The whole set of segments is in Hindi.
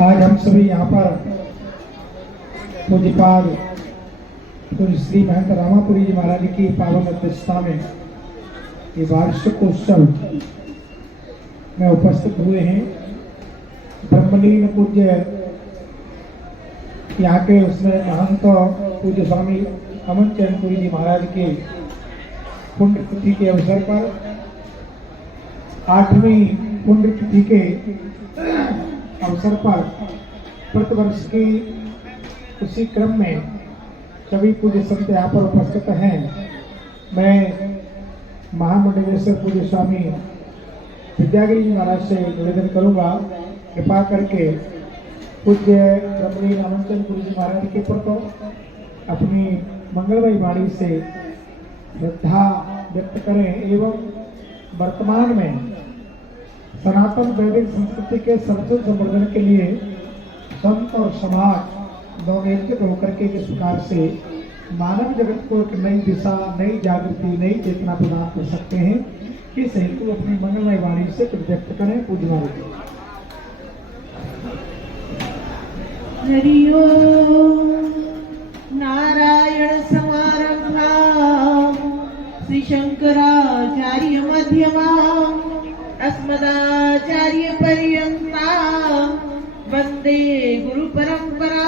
आज हम सभी यहाँ पर पूज्यपाद पूज्य श्री महंत रामापुरी जी महाराज की पावन अध्यक्षता में ये वार्षिक उत्सव में उपस्थित हुए हैं। ब्रह्मलीन पूज्य यहाँ के उसमें महंत पूज्य स्वामी अमन चैनपुरी जी महाराज के पुण्यतिथि के अवसर पर 8वीं पुण्यतिथि के अवसर पर प्रतिवर्ष की उसी क्रम में सभी पूज्य संत यहाँ पर उपस्थित हैं। मैं महामंडलेश्वर पूज्य स्वामी विद्यागिरी जी महाराज से निवेदन करूंगा, कृपा करके पूज्य ब्रह्मलीन अमन चैनपुरी जी महाराज के प्रति अपनी मंगलमयी वाणी से श्रद्धा व्यक्त करें एवं वर्तमान में सनातन वैदिक संस्कृति के संरक्षण संवर्धन के लिए संत और समाज दोनों एकजुट होकर के किस प्रकार से मानव जगत को एक नई दिशा, नई जागृति, नई चेतना प्रदान कर सकते हैं, इस हेतु अपनी मंगलमय वाणी से कुछ व्यक्त करें। पूज्य महाराज। हरि ओम। नारायण समारंभा श्री शंकराचार्य मध्यमाम् अस्मदाचार्य पर्यंता वंदे गुरु परंपरा।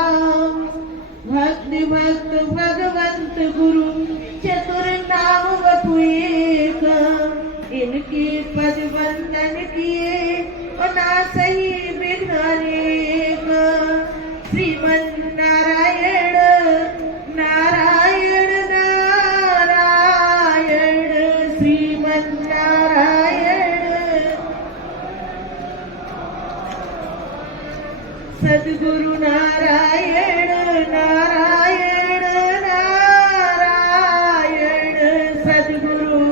भक्ति भक्त भगवंत गुरु चतुर नाम वपु एक, इनके पद वंदन किए अनासही विघ्न अनेक। श्रीमन नारायण नारायण नारायण श्रीमन नारायण। सद्गुरु नारायण नारायण नारायण सद्गुरु।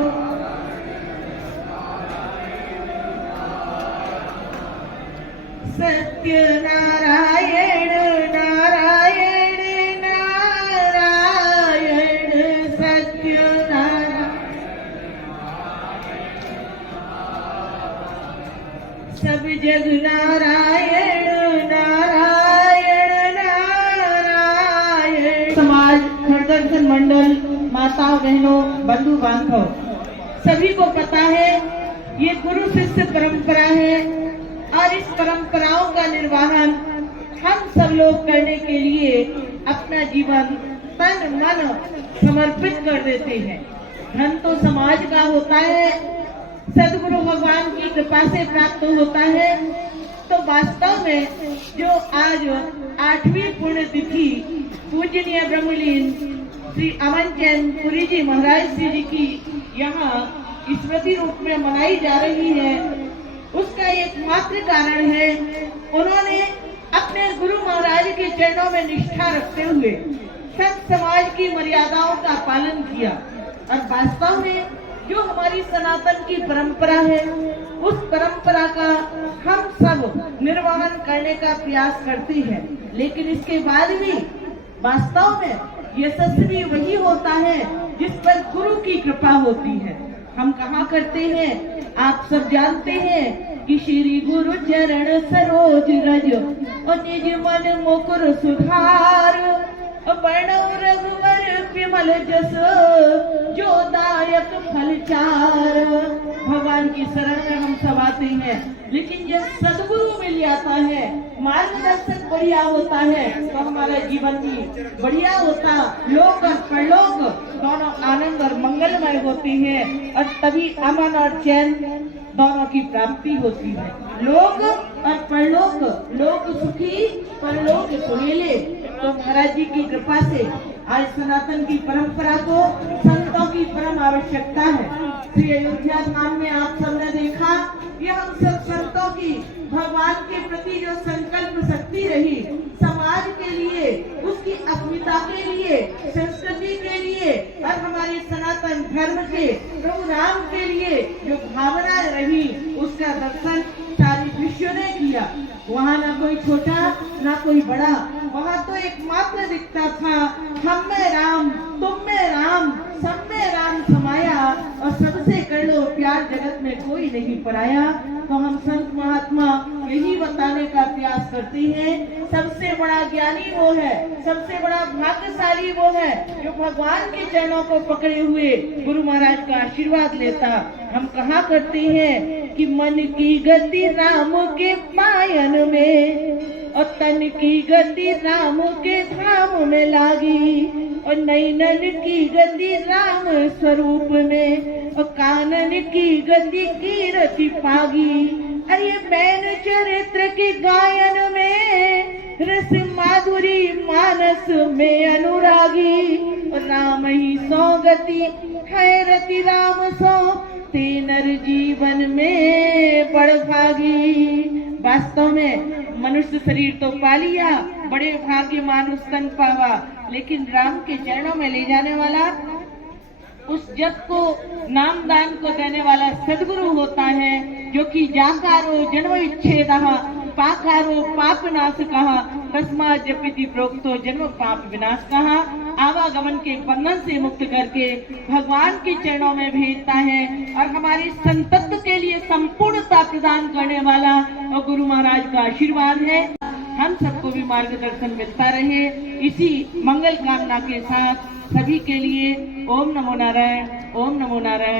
सत्य नारायण नारायण नारायण सत्य नारायण। सब जग नारायण नारायण नारायण। समाज, हरदर्शन मंडल, माताओं बहनों, बंधु बांधव सभी को पता है ये गुरु शिष्य परंपरा है और इस परंपराओं का निर्वहन हम सब लोग करने के लिए अपना जीवन तन मन समर्पित कर देते हैं। धन तो समाज का होता है, सदगुरु भगवान की कृपा से प्राप्त होता है। तो वास्तव में जो आज 8वीं पुण्यतिथि पूजनीय ब्रह्मलीन श्री अमन चैनपुरी जी महाराज जी की यहाँ स्मृति रूप में मनाई जा रही है, उसका एकमात्र कारण है उन्होंने अपने गुरु महाराज के चरणों में निष्ठा रखते हुए संत समाज की मर्यादाओं का पालन किया और वास्तव में जो हमारी सनातन की परंपरा है उस परंपरा का हम सब निर्वहन करने का प्रयास करते हैं। लेकिन इसके बाद भी वास्तव में यशस्वी वही होता है जिस पर गुरु की कृपा होती है। हम कहा करते हैं, आप सब जानते हैं कि श्री गुरु चरण सरोज रज और निज मन मुकुर सुधार, वर्णव रघुवर विमल जस जो दायक फल चार। भगवान की शरण में हम सब आते हैं, लेकिन जब सदगुरु मिल जाता है, मार्गदर्शक बढ़िया होता है, तो हमारा जीवन भी बढ़िया होता, लोक और परलोक दोनों आनंद और मंगलमय होते हैं और तभी अमन और चैन दोनों की प्राप्ति होती है। लोक और परलोक, लोक सुखी परलोक सुहेले। तो महाराज जी की कृपा से आज सनातन की परंपरा को संतों की परम आवश्यकता है। श्री अयोध्या धाम में आप सबने देखा, ये हम सब संतों की भगवान के प्रति जो संकल्प शक्ति रही, समाज के लिए, उसकी अस्मिता के लिए, संस्कृति के लिए और हमारे सनातन धर्म के प्रभु राम के लिए जो भावना रही, उसका दर्शन सारे विश्व ने किया। वहाँ ना कोई छोटा ना कोई बड़ा, वहाँ तो एकमात्र दिखता था, हम में राम, तुम में राम, सब में राम समाया, और सबसे कर लो प्यार, जगत में कोई नहीं पराया। तो हम संत महात्मा यही बताने का प्रयास करते हैं, सबसे बड़ा ज्ञानी वो है, सबसे बड़ा भाग्यशाली वो है जो भगवान के चरणों को पकड़े हुए गुरु महाराज का आशीर्वाद लेता। हम कहा करते हैं कि मन की गति राम के पायन में, और तन की गति राम के धाम में लागी, और नैनन की गति राम स्वरूप में, और कानन की गति कीरति पागी। अरे बैन चरित्र के गायन में, रस माधुरी मानस में अनुरागी, और राम ही सौ गति है रति राम सौ, तेनर जीवन में बड़ भागी। वास्तव में मनुष्य शरीर तो पा लिया, बड़े भाग्य मानुष तन पावा, लेकिन राम के चरणों में ले जाने वाला, उस जप को नाम दान को देने वाला सदगुरु होता है, जो कि जाकारो जन्म विच्छेदः पाकारो पाप नाश कहा, तस्मात् जपति प्रोक्तो जन्म पाप विनाश कहा। आवागमन के बंधन से मुक्त करके भगवान के चरणों में भेजता है, और हमारे संतत्व के लिए संपूर्णता प्रदान करने वाला और गुरु महाराज का आशीर्वाद है। हम सबको भी मार्गदर्शन मिलता रहे, इसी मंगल कामना के साथ सभी के लिए ओम नमो नारायण, ओम नमो नारायण।